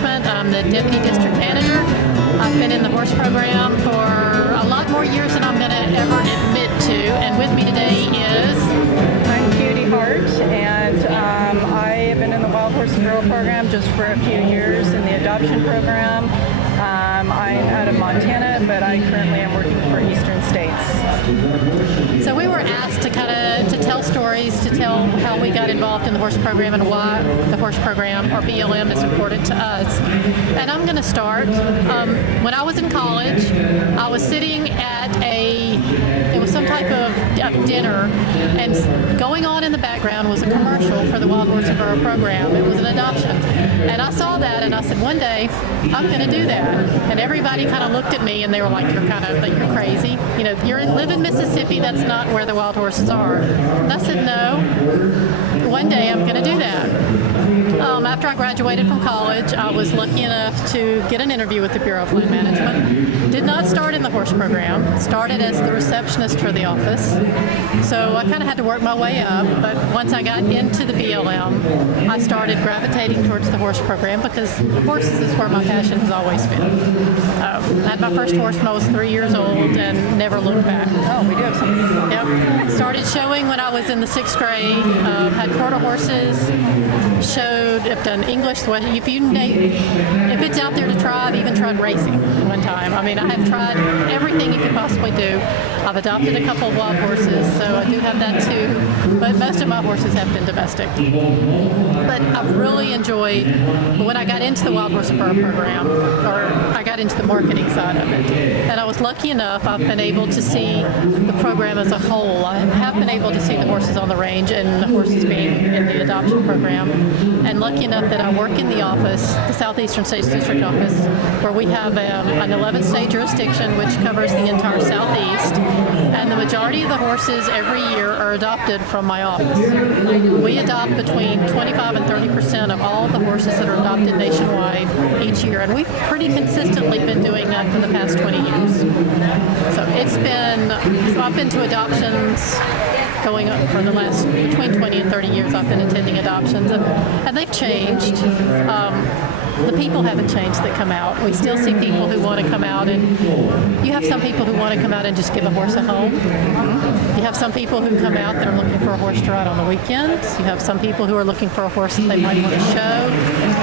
Management. I'm the Deputy District Manager. I've been in the horse program for a lot more years than I'm going to ever admit to. And with me today is... I'm DeHart, and I have been in the Wild Horse and Burro program just for a few years in the adoption program. I'm out of Montana, but I currently am working for Eastern States. So we were asked to to tell stories, to tell how we got involved in the horse program and why the horse program, or BLM, is important to us. And I'm going to start. When I was in college, I was sitting at it was some type of dinner, and going on in the background was a commercial for the Wild Horse and Burro program. It was an adoption. And I saw that, and I said, one day, I'm going to do that. And everybody kind of looked at me, and they were like, you're crazy. You know, you live in Mississippi, that's not where the wild horses are. And I said, no, one day I'm going to do that. After I graduated from college, I was lucky enough to get an interview with the Bureau of Land Management. Did not start in the horse program, started as the receptionist for the office. So I kind of had to work my way up, but once I got into the BLM, I started gravitating towards the horse program because horses is where my passion has always been. I had my first horse when I was 3 years old and never looked back. Oh, we do have something. Yep. Started showing when I was in the 6th grade, had quarter horses, have done English. If it's out there to try, I've even tried racing one time. I mean, I have tried everything you could possibly do. I've adopted a couple of wild horses, so I do have that too. But most of my horses have been domestic. But I've really enjoyed when I got into the Wild Horse and Burro program, or I got into the marketing side of it. And I was lucky enough, I've been able to see the program as a whole. I have been able to see the horses on the range and the horses being in the adoption program. And lucky enough that I work in the office, the Southeastern States District office, where we have an 11-state jurisdiction which covers the entire Southeast. And the majority of the horses every year are adopted from my office. We adopt between 25 and 30% of all the horses that are adopted nationwide each year. And we've pretty consistently been doing that for the past 20 years. So I've been to adoptions going up for the last between 20 and 30 years. I've been attending adoptions, and they've changed. The people haven't changed that come out. We still see people who want to come out, and you have some people who want to come out and just give a horse a home. You have some people who come out that are looking for a horse to ride on the weekends. You have some people who are looking for a horse that they might want to show.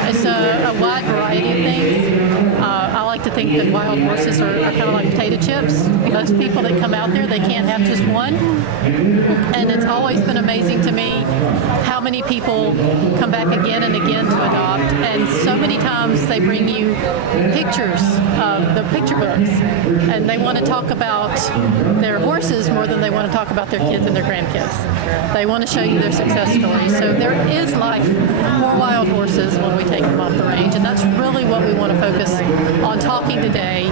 It's a wide variety of things. I like to think that wild horses are kind of like potato chips. Most people that come out there, they can't have just one. And it's always been amazing to me how many people come back again and again to adopt. And so many times they bring you pictures of the picture books. And they want to talk about their horses more than they want to talk about their kids and their grandkids. They want to show you their success stories. So there is life for wild horses when we take them off the range. And that's really what we want to focus on talking today,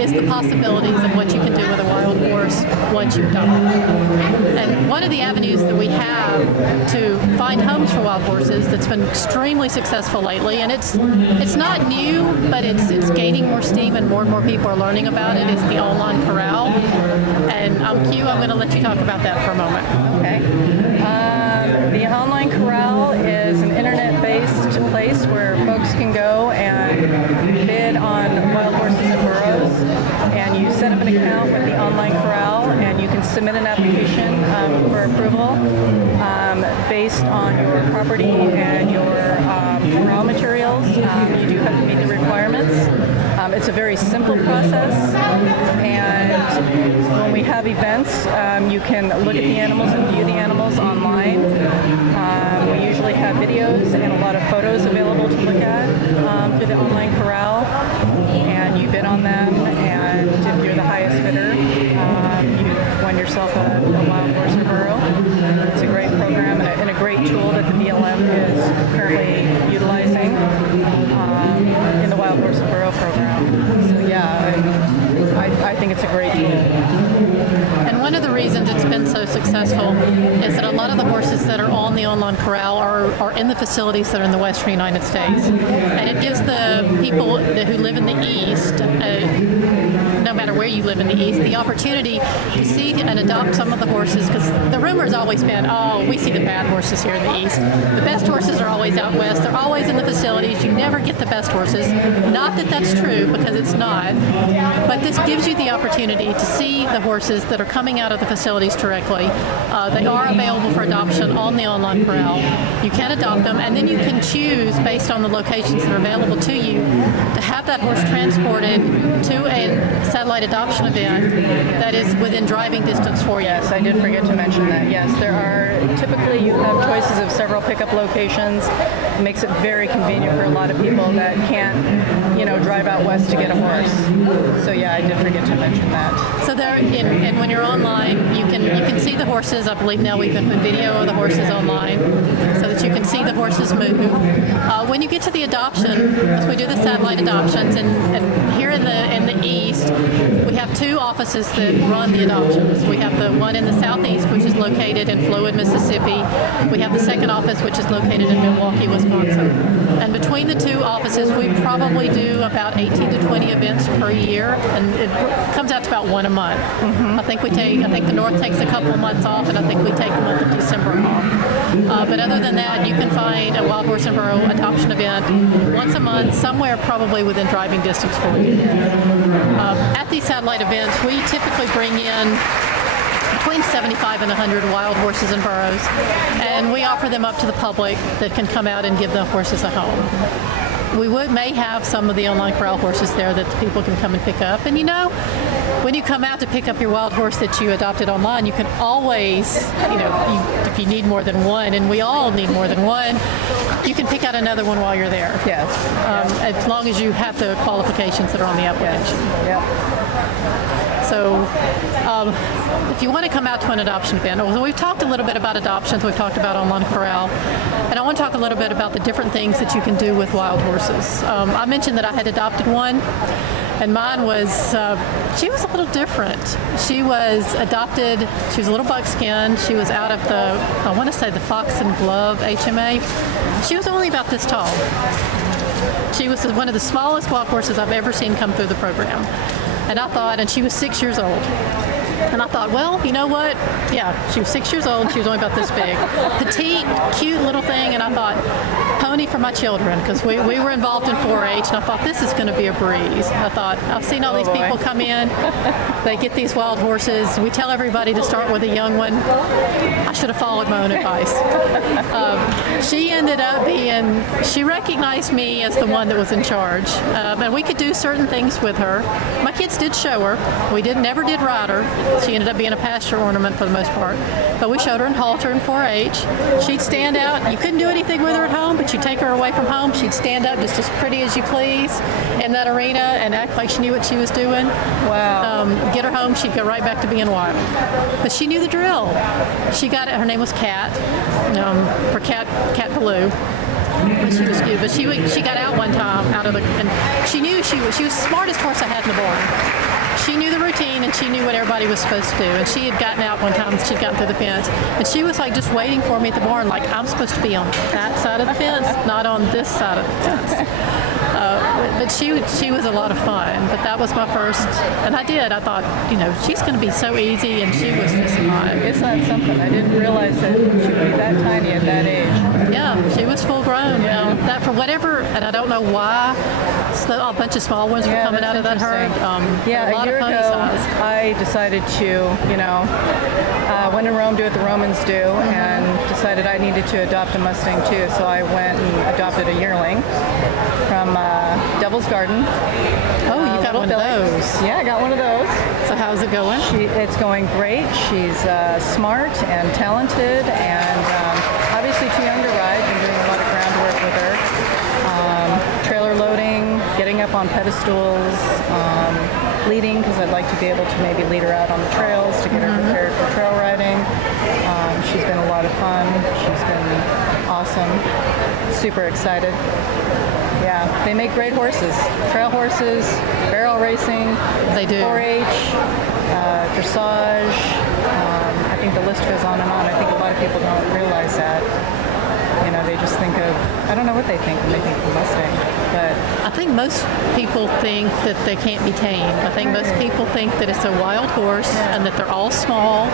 is the possibilities of what you can do with a wild horse once you adopt it. And one of the avenues that we have to find homes for wild horses that's been extremely successful lately, and it's not new, but it's gaining more steam and more people are learning about it, is the online corral. And Q, I'm going to let you talk about that for a moment. Okay. The online corral is an internet-based place where folks can go and bid on wild horses and burros, and you set up an account with the online corral, and you can submit an application for approval based on your property and your corral materials. You do have to meet the requirements. It's a very simple process, and when we have events, you can look at the animals and view the animals online. We usually have videos and a lot of photos available to look at through the online corral, and you bid on them, and if you're the highest bidder, you've won yourself a wild horse or burro. It's a great program and a great tool that the BLM is currently utilizing in the Wild Horse and Burro program. So yeah, I think it's a great tool. And one of the reasons it's been so successful is that a lot of the horses that are on the online corral are in the facilities that are in the western United States. And it gives the people who live in the east no matter where you live in the East, the opportunity to see and adopt some of the horses, because the rumor has always been, oh, we see the bad horses here in the East. The best horses are always out west. They're always in the facilities. You never get the best horses. Not that that's true, because it's not. But this gives you the opportunity to see the horses that are coming out of the facilities directly. They are available for adoption on the online corral. You can adopt them, and then you can choose based on the locations that are available to you to have that horse transported to a satellite adoption event that is within driving distance for you. Yes, I did forget to mention that. Yes, there are, typically you have choices of several pickup locations. It makes it very convenient for a lot of people that can't, drive out west to get a horse. So yeah, I did forget to mention that. So there, and when you're online, you can see the horses. I believe now we've been putting video of the horses online, so that you can see the horses move. When you get to the adoption, because we do the satellite adoptions, and here in the East, we have two offices that run the adoptions. We have the one in the Southeast, which is located in Flowood, Mississippi. We have the second office, which is located in Milwaukee, Wisconsin. And between the two offices, we probably do about 18 to 20 events per year, and it comes out to about one a month. I think the North takes a couple of months off, and I think we take the month of December off. But other than that, you can find a wild horse and burro adoption event once a month, somewhere probably within driving distance for you. At these satellite events, we typically bring in between 75 and 100 wild horses and burros, and we offer them up to the public that can come out and give the horses a home. We may have some of the online corral horses there that the people can come and pick up. And when you come out to pick up your wild horse that you adopted online, you can always, if you need more than one, and we all need more than one, you can pick out another one while you're there. Yes. As long as you have the qualifications that are on the application. Yep. So if you want to come out to an adoption event, so we've talked a little bit about adoptions, we've talked about online corral, and I want to talk a little bit about the different things that you can do with wild horses. I mentioned that I had adopted one, and mine was, she was a little different. She was adopted, she was a little buckskin, she was out of I want to say the Fox and Glove HMA. She was only about this tall. She was one of the smallest wild horses I've ever seen come through the program. And I thought, and she was 6 years old. And I thought, well, you know what? Yeah, she was 6 years old. She was only about this big. Petite, cute little thing. And I thought, pony for my children, because we were involved in 4-H. And I thought, this is going to be a breeze. I thought, I've seen all these people come in. They get these wild horses. We tell everybody to start with a young one. I should have followed my own advice. She ended up she recognized me as the one that was in charge. And we could do certain things with her. My kids did show her. We never did ride her. She ended up being a pasture ornament for the most part. But we showed her in halter in 4-H. She'd stand out. You couldn't do anything with her at home, but you take her away from home. She'd stand up just as pretty as you please in that arena and act like she knew what she was doing. Wow. Get her home, she'd go right back to being wild. But she knew the drill. She got it. Her name was Cat, for Cat Blue. But she got out one time and she knew she was the smartest horse I had in the barn. She knew the routine and she knew what everybody was supposed to do. And she had gotten out one time, she'd gotten through the fence, and she was like just waiting for me at the barn, like I'm supposed to be on that side of the fence, not on this side of the fence. But she was a lot of fun. But that was my first, and I thought, she's going to be so easy, and she was just fun. Isn't that something? I didn't realize that she would be that tiny at that age. Yeah, she was full grown. That for whatever, and I don't know why, a bunch of small ones were coming out of that herd. A year ago, I decided to, when in Rome, do what the Romans do, and decided I needed to adopt a Mustang too. So I went and adopted a yearling from Devil's Garden. Oh, you got one of those. Yeah, I got one of those. So how's it going? It's going great. She's smart and talented, and obviously too young to ride. Been doing a lot of groundwork with her. Trailer loading, getting up on pedestals, leading, because I'd like to be able to maybe lead her out on the trails to get her prepared for trail riding. She's been a lot of fun. She's been awesome. Super excited. Yeah, they make great horses. Trail horses, barrel racing. They do. 4-H, dressage. I think the list goes on and on. I think a lot of people don't realize that. You know, they just think of, I don't know what they think when they think of Mustang, but I think most people think that they can't be tamed. I think most people think that it's a wild horse and that they're all small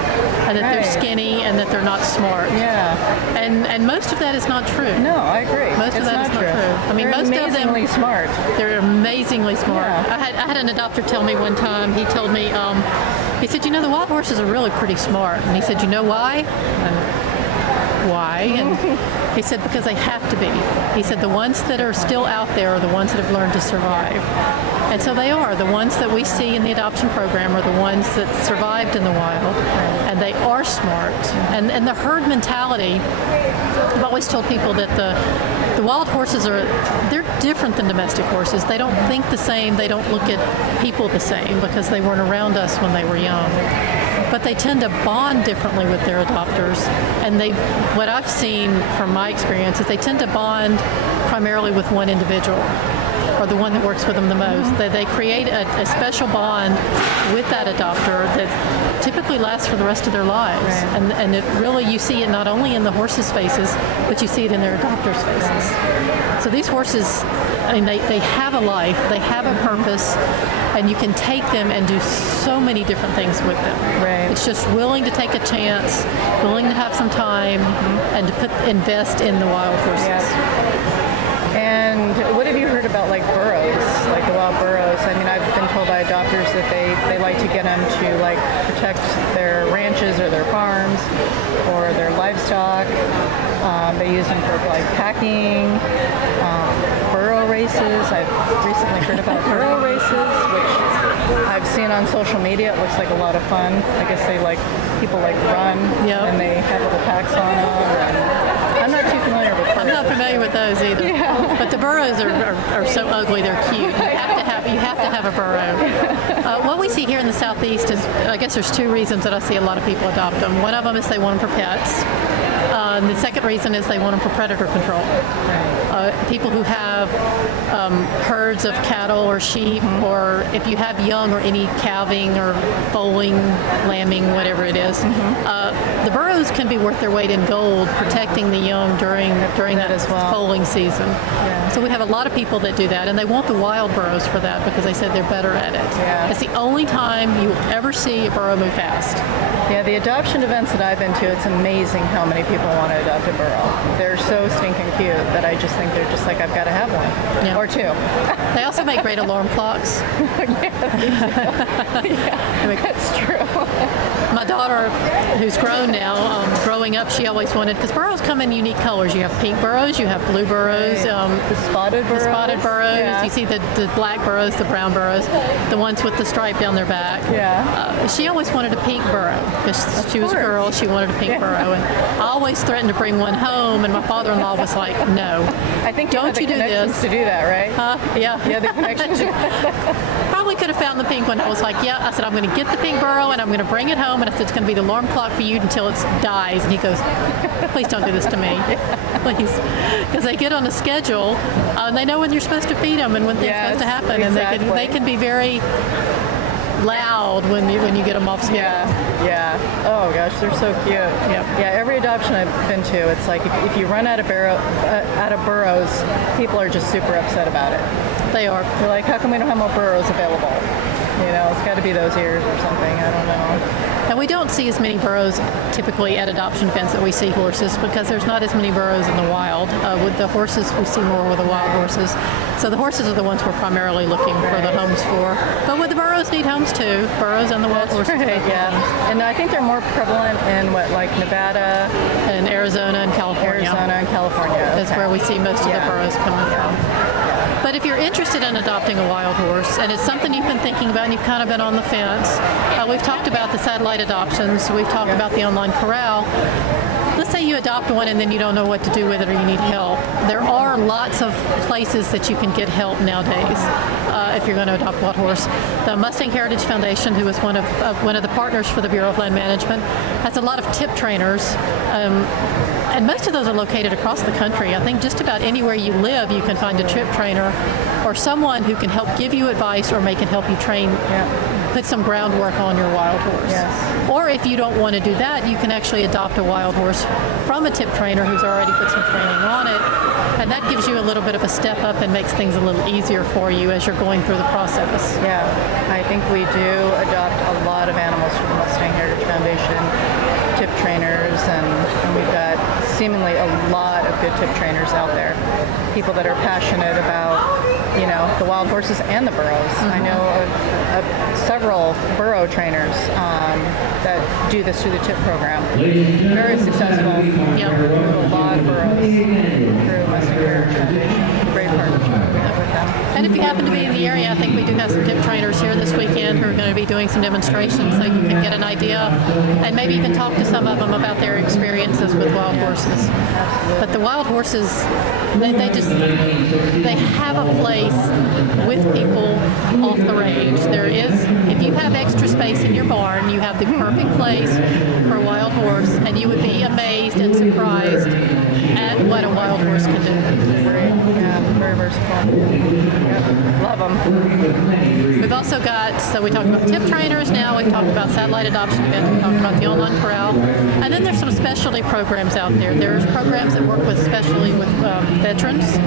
and that they're skinny and that they're not smart. yeah. And most of that is not true. No, I agree. Most of it's that is not true. true. I mean, They're most of them- amazingly smart. They're amazingly smart. Yeah. I had an adopter tell me one time, he told me, he said, you know, the wild horses are really pretty smart. And he said, you know why? And why? And he said, because they have to be. He said, the ones that are still out there are the ones that have learned to survive. And so they are. The ones that we see in the adoption program are the ones that survived in the wild. And they are smart. And the herd mentality, I've always told people that the wild horses they're different than domestic horses. They don't think the same. They don't look at people the same because they weren't around us when they were young. But they tend to bond differently with their adopters. And what I've seen from my experience is they tend to bond primarily with one individual, or the one that works with them the most. They create a special bond with that adopter that typically lasts for the rest of their lives. Right. And it really, you see it not only in the horses' faces, but you see it in their adopters' faces. So these horses, I mean, they have a life, they have a purpose, and you can take them and do so many different things with them. Right. It's just willing to take a chance, willing to have some time, and to invest in the wild horses. Yeah. And what have you heard about like burros, like the wild burros? I mean, I've been told by adopters that they like to get them to like protect their ranches or their farms or their livestock. They use them for like packing, burro races. I've recently heard about burro races, which I've seen on social media. It looks like a lot of fun. I guess people run and they have little packs on them. And I'm not too familiar with burros. I'm not familiar with those either. Yeah. But the burros are so ugly, they're cute. You have to have a burro. What we see here in the Southeast is, I guess there's two reasons that I see a lot of people adopt them. One of them is they want them for pets. And the second reason is they want them for predator control. People who have herds of cattle or sheep, or if you have young or any calving or foaling, lambing, whatever it is, the burros can be worth their weight in gold protecting the young during that as well. foaling season. Yeah. So we have a lot of people that do that, and they want the wild burros for that because they said they're better at it. Yeah. It's the only time you will ever see a burro move fast. Yeah, the adoption events that I've been to, it's amazing how many people want to adopt a burro. They're so stinking cute that I just think they're just like, I've got to have one. Yeah. Or two. They also make great alarm clocks. That's true. My daughter, who's grown now, growing up, she always wanted, because burros come in unique colors. You have pink burros, you have blue burros, The spotted burros. the spotted burros. Yeah. You see the black burros, the brown burros, the ones with the stripe down their back. Yeah. She always wanted a pink burro because she was a girl. She wanted a pink burro, and I always threatened to bring one home. And my father-in-law was like, "No, I think don't you do connections this to do that, right? Yeah, Yeah, the connections. Probably could have found the pink one. I was like, yeah. I said, I'm going to get the pink burro and I'm going to bring it home. And I said, it's going to be the alarm clock for you until it dies. And he goes, please don't do this to me. Please. Because they get on a schedule and they know when you're supposed to feed them and when things are supposed to happen. Exactly. And they can be very loud when you get them off schedule. Yeah. Oh gosh, they're so cute. Yeah. Every adoption I've been to, it's like if you run out of burros, people are just super upset about it. They are. They're like, how come we don't have more burros available? You know, it's got to be those ears or something. I don't know. And we don't see as many burros typically at adoption events that we see horses because there's not as many burros in the wild. With the horses, we see more with the wild horses. So the horses are the ones we're primarily looking for the homes for. But with the burros need homes too. Burros and the wild horses. Right, yeah. And I think they're more prevalent in Nevada, and Arizona and California. That's where we see most of the burros coming from. But if you're interested in adopting a wild horse, and it's something you've been thinking about and you've kind of been on the fence, we've talked about the satellite adoptions, we've talked about the online corral. Let's say you adopt one and then you don't know what to do with it or you need help. There are lots of places that you can get help nowadays if you're going to adopt a wild horse. The Mustang Heritage Foundation, who is one of the partners for the Bureau of Land Management, has a lot of tip trainers. And most of those are located across the country. I think just about anywhere you live, you can find a trip trainer or someone who can help give you advice or may can help you train put some groundwork on your wild horse. Yes. Or if you don't want to do that, you can actually adopt a wild horse from a tip trainer who's already put some training on it. And that gives you a little bit of a step up and makes things a little easier for you as you're going through the process. Yeah, I think we do adopt a lot of animals from the Mustang Heritage Foundation, tip trainers, and we've got seemingly a lot of good tip trainers out there. People that are passionate about, the wild horses and the burros. I know of several burro trainers that do this through the tip program. Very successful. Yep. A lot of burros through Mustang Heritage Foundation. Great partnership with them. And if you happen to be in the area, I think we do have some tip trainers here this weekend who are going to be doing some demonstrations so you can get an idea and maybe even talk to some of them about their experiences with wild horses. But the wild horses, they have a place with people off the range. There is, if you have extra space in your barn, you have the perfect place for a wild horse, and you would be amazed and surprised at what a wild horse can do. Yeah, very versatile. Yep, love them. We've also got, so we talked about tip trainers now, we've talked about satellite adoption events, we talked about the online corral, and then there's some specialty programs out there. There's programs that work with, especially with veterans.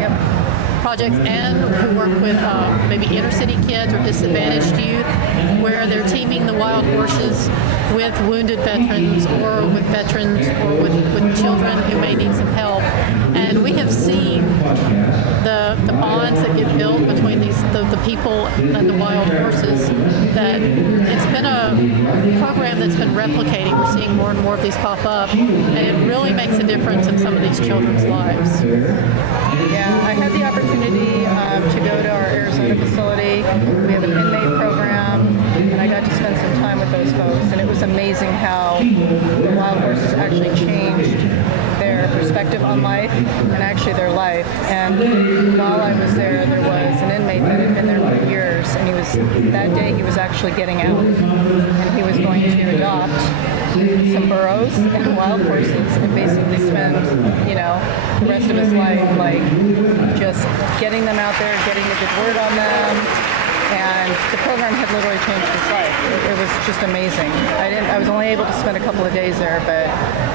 Projects and who work with maybe inner city kids or disadvantaged youth, where they're teaming the wild horses with wounded veterans or with veterans or with children who may need some help. And we have seen the bonds that get built between the people and the wild horses, that it's been a program that's been replicating. We're seeing more and more of these pop up, and it really makes a difference in some of these children's lives. Yeah, I had the opportunity to go to our Arizona facility. We have an inmate program, and I got to spend some time with those folks, and it was amazing how the wild horses actually changed their perspective on life and actually their life. And while I was there was an inmate that had been there for years, and that day he was actually getting out, and he was going to adopt some burros and wild horses and basically spend, the rest of his life just getting them out there, getting the good word on them. And the program had literally changed his life. It was just amazing. I was only able to spend a couple of days there, but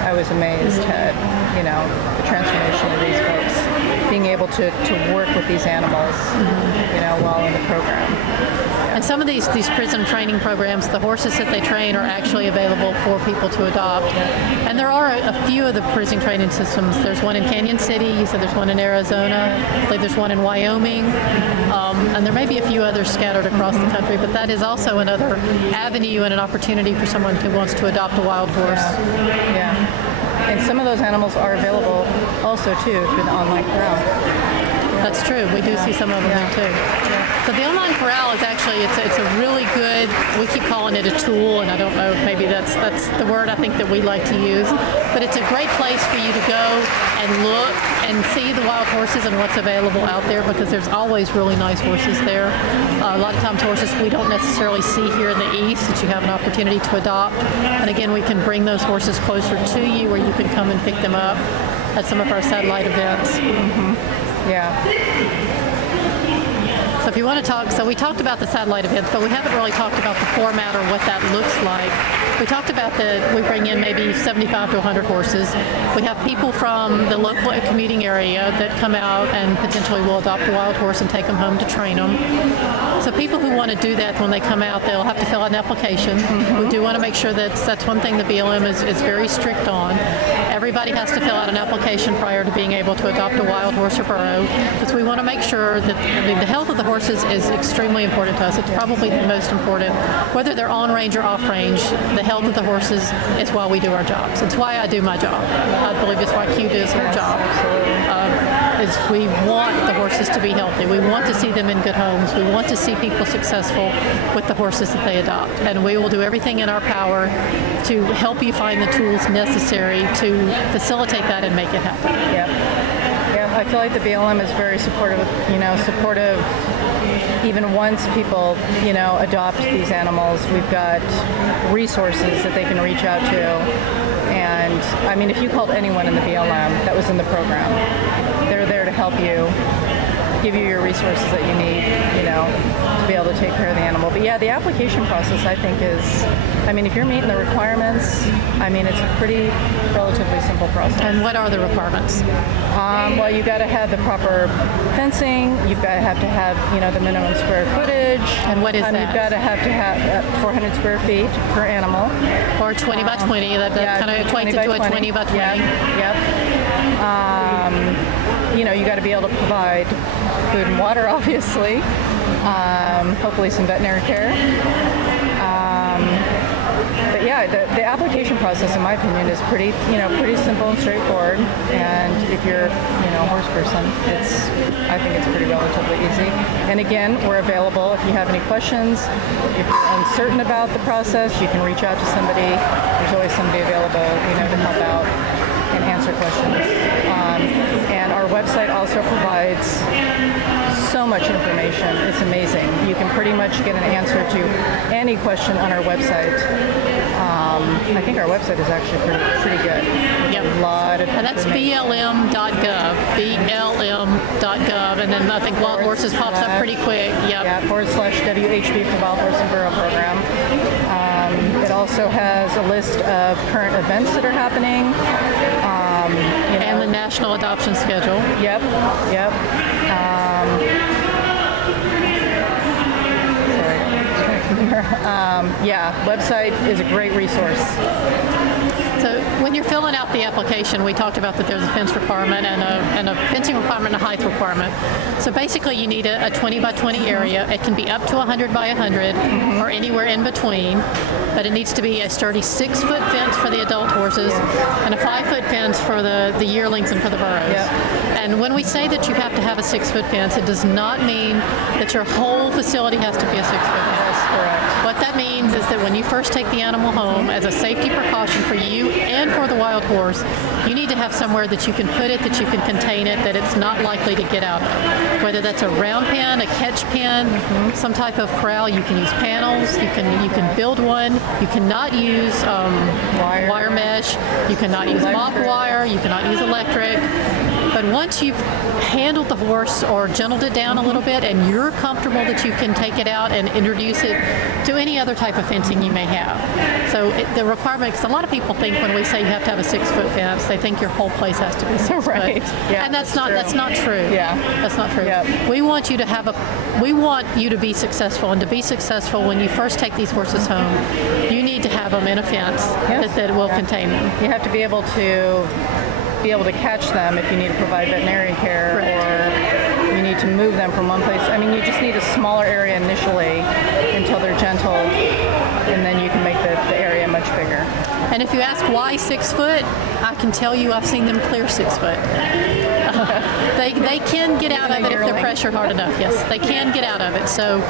I was amazed at, the transformation of these folks being able to work with these animals, while in the program. And some of these prison training programs, the horses that they train are actually available for people to adopt. And there are a few of the prison training systems. There's one in Canyon City. You said there's one in Arizona. I believe there's one in Wyoming. And there may be a few others scattered across the country, but that is also another avenue and an opportunity for someone who wants to adopt a wild horse. Yeah. And some of those animals are available also, too, through the online corral. That's true. We do see some of them there too. Yeah. So the online corral is actually it's a really good. We keep calling it a tool, and I don't know, maybe that's the word I think that we like to use. But it's a great place for you to go and look and see the wild horses and what's available out there, because there's always really nice horses there. A lot of times horses we don't necessarily see here in the East that you have an opportunity to adopt. And again, we can bring those horses closer to you, where you can come and pick them up at some of our satellite events. Mm-hmm. Yeah. So if you want to talk, so we talked about the satellite events, but we haven't really talked about the format or what that looks like. We talked about that we bring in maybe 75 to 100 horses. We have people from the local commuting area that come out and potentially will adopt a wild horse and take them home to train them. So people who want to do that, when they come out, they'll have to fill out an application. Mm-hmm. We do want to make sure that's one thing the BLM is very strict on. Everybody has to fill out an application prior to being able to adopt a wild horse or burro, because we want to make sure that the health of the horses is extremely important to us. It's probably the most important. Whether they're on range or off range, the health of the horses is why we do our jobs. It's why I do my job. I believe it's why Q does her job. Is we want the horses to be healthy. We want to see them in good homes. We want to see people successful with the horses that they adopt. And we will do everything in our power to help you find the tools necessary to facilitate that and make it happen. Yeah, I feel like the BLM is very supportive, even once people, adopt these animals. We've got resources that they can reach out to. And I mean, if you called anyone in the BLM that was in the program, they're there to help you, give you your resources that you need, to be able to take care of the animal. But yeah, the application process, I think, is, I mean, if you're meeting the requirements, I mean, it's a pretty relatively simple process. And what are the requirements? Well, you got to have the proper fencing. You've got to have the minimum square footage. And what is that? You've got to have 400 square feet per animal. Or 20 by 20. That kind of equates it to a 20 by 20. Yep. You got to be able to provide food and water, obviously. Hopefully some veterinary care. But yeah, the application process, in my opinion, is pretty simple and straightforward. And if you're, a horse person, I think it's pretty relatively easy. And again, we're available if you have any questions. If you're uncertain about the process, you can reach out to somebody. There's always somebody available, to help out and answer questions. And our website also provides so much information. It's amazing. You can pretty much get an answer to any question on our website. I think our website is actually pretty good. Yep. A lot of and that's blm.gov, blm.gov, and then I think Wild Horses pops up pretty quick. Yep. Yeah, /WHB for Wild Horse and Burro program. It also has a list of current events that are happening. And the national adoption schedule. Yep. Website is a great resource. So when you're filling out the application, we talked about that there's a fence requirement and a fencing requirement and a height requirement. So basically you need a 20 by 20 area. It can be up to 100 by 100 or anywhere in between, but it needs to be a sturdy 6-foot fence for the adult horses and a 5-foot fence for the yearlings and for the burros. Yep. And when we say that you have to have a 6-foot fence, it does not mean that your whole facility has to be a 6-foot fence. That's correct. What that means is that when you first take the animal home, as a safety precaution for you and for the wild horse, you need to have somewhere that you can put it, that you can contain it, that it's not likely to get out of. Whether that's a round pen, a catch pen, some type of corral, you can use panels, you can build one. You cannot use wire mesh, you cannot use mop wire, you cannot use electric. But once you've handled the horse or gentled it down a little bit and you're comfortable that you can take it out and introduce it to any other type of fencing you may have. So the requirement, because a lot of people think when we say you have to have a 6-foot fence, they think your whole place has to be 6 Right. foot. Yeah, and that's not true. Yeah. That's not true. Yep. We want you to be successful, and to be successful when you first take these horses home, you need to have them in a fence that will contain them. You have to be able to catch them if you need to provide veterinary care, or you need to move them from one place. I mean, you just need a smaller area initially until they're gentled, and then you can make the area much bigger. And if you ask why 6 foot, I can tell you I've seen them clear 6 foot. They can get out of it if they're pressured hard enough. Yes, they can get out of it. So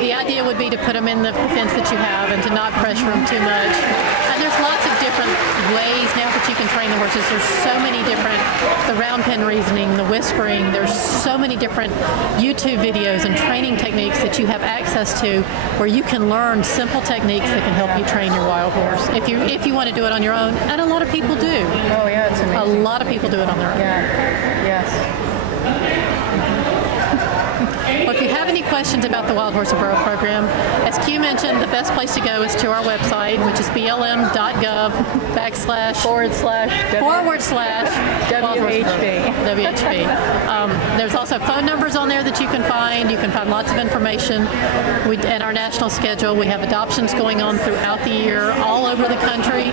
the idea would be to put them in the fence that you have and to not pressure them too much. And there's lots of different ways now that you can train the horses. There's so many different, the round pen reasoning, the whispering. There's so many different YouTube videos and training techniques that you have access to, where you can learn simple techniques that can help you train your wild horse. If you want to do it on your own, and a lot of people do. Oh yeah, it's amazing. A lot of people do it on their own. Yeah. Yes. Well, if you have any questions about the Wild Horse and Burro program, as Q mentioned, the best place to go is to our website, which is blm.gov//WHB. There's also phone numbers on there that you can find. You can find lots of information. And our national schedule, we have adoptions going on throughout the year all over the country.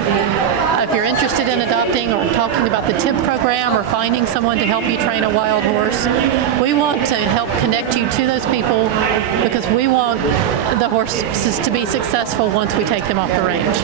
If you're interested in adopting or talking about the TIP program or finding someone to help you train a wild horse, we want to help connect you to those people, because we want the horses to be successful once we take them off the range.